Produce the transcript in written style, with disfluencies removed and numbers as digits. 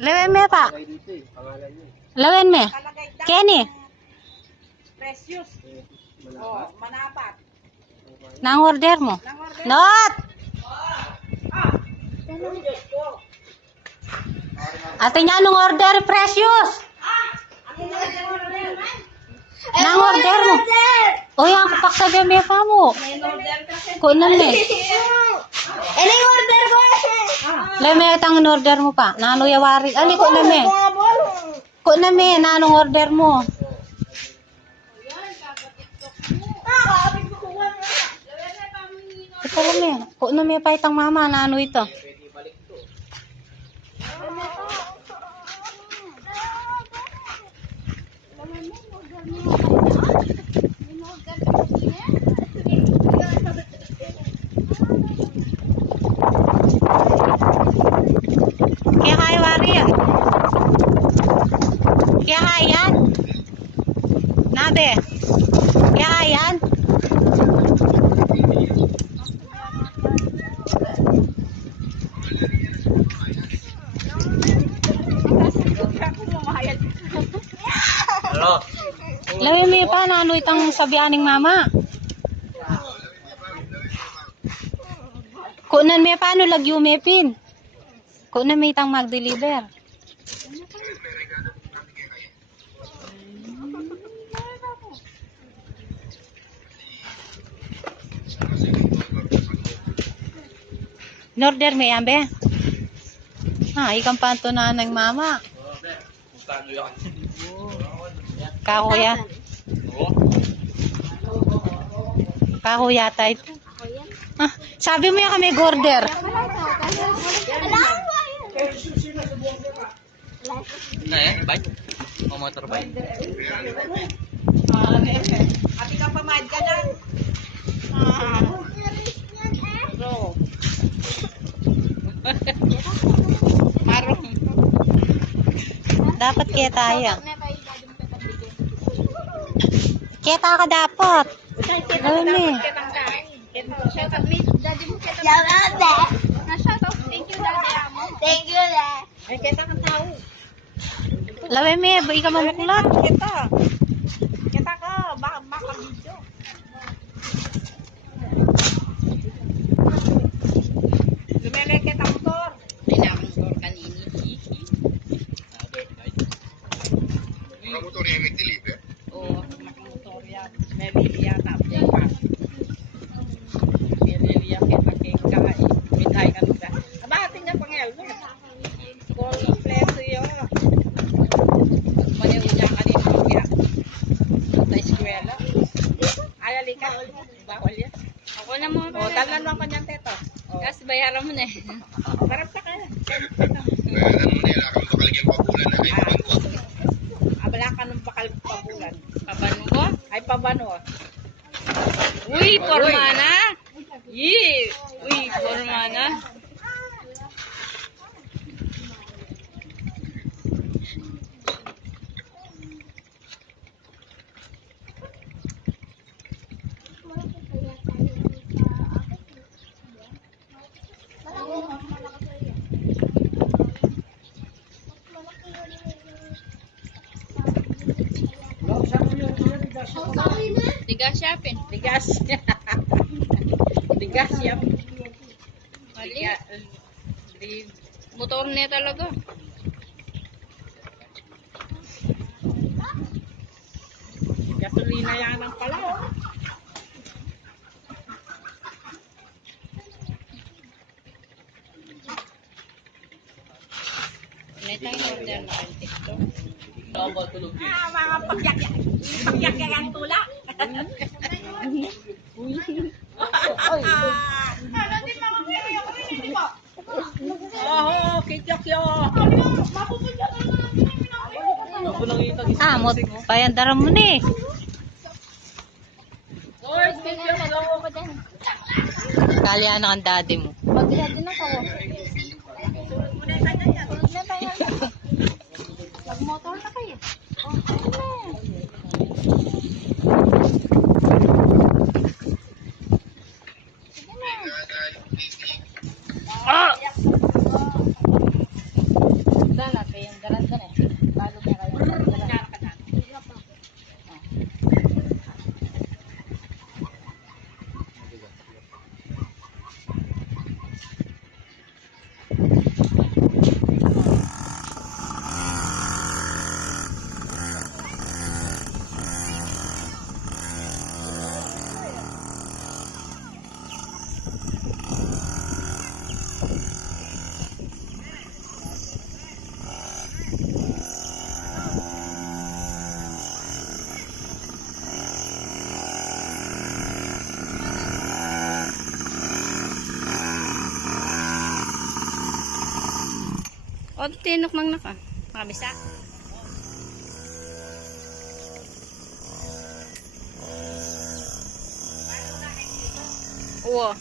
Lawin me pa. Dito eh, pangalan niya. Lawin me. Kenny. Precious. Oh, manapat. Nang order mo. Not. Ate niya anong order, Precious? Nang order mo. Uy, ang kapaksabi may pa mo. Kunan me. Ini order ko. Leme tang order mo pa. Nano yawari. Ali ko na me. Ko na me nanong order mo. Ito lang me. Ko na me pa itang mama nano ito. Kaya kaya wari yan. Kaya kaya yan. Nabe. Kaya kaya yan. Hello. Lawin mo pa na ano itang sabianing mama. Kunan may paano lagyo may pin. Kunan may itang mag-deliver. Norder may ambe. Ha, ikang panto na ng mama. Kahoya. Kahoya tayo. Ah, sabi mo yan kami order. Na eh, bike? O motorbike? Ati ka pamad ka lang. Bro. Marong. Dapat kaya tayo. Kita ka dapat. Gawin mo eh. Thank you, Dad. Ay, kita kang tao. Lawin mo eh, ba'i ka mamuklat. Kita. Kita ka. Baka video. Lumele kita motor. Motor kanini. Motor yang deliver. Oo, nakamotor yan. May bilya tapos pa. Bilya kita kay mitay ka nila. Aba, tingnan pang helmet. Kung kompleto yun. Maniwala ka rin mo kaya. Sa eskwela. Ay, alika. Bawal yan. Ako na mo. O, talan lang kanyang teto. Kasi bayaran mo na eh. Marap ka kaya. Bayaran mo nila kung bakalagyan pabulan na kayo pangkot. Abala ka ng bakal pabulan. Pabano ko? Ay, pabano. Uy, formana. Yee. Uy, formana. Tiga shopping. Bigas. Bigas yan. Mali. Motor niya talaga. Gasolina yan ang pala. Oh. May tayong order na ang TikTok. Mga pagyak-yak. Pagyak-yak ang tula. Oh, kityak-yo. Ah, mo payandaran mo ni. Oy, kityak mo. Kali anak ang daddy mo. Magbilad din ako. Mag-motor na kayo. Ah! Dala, O, tinok mang naka. Makabisa. Oo.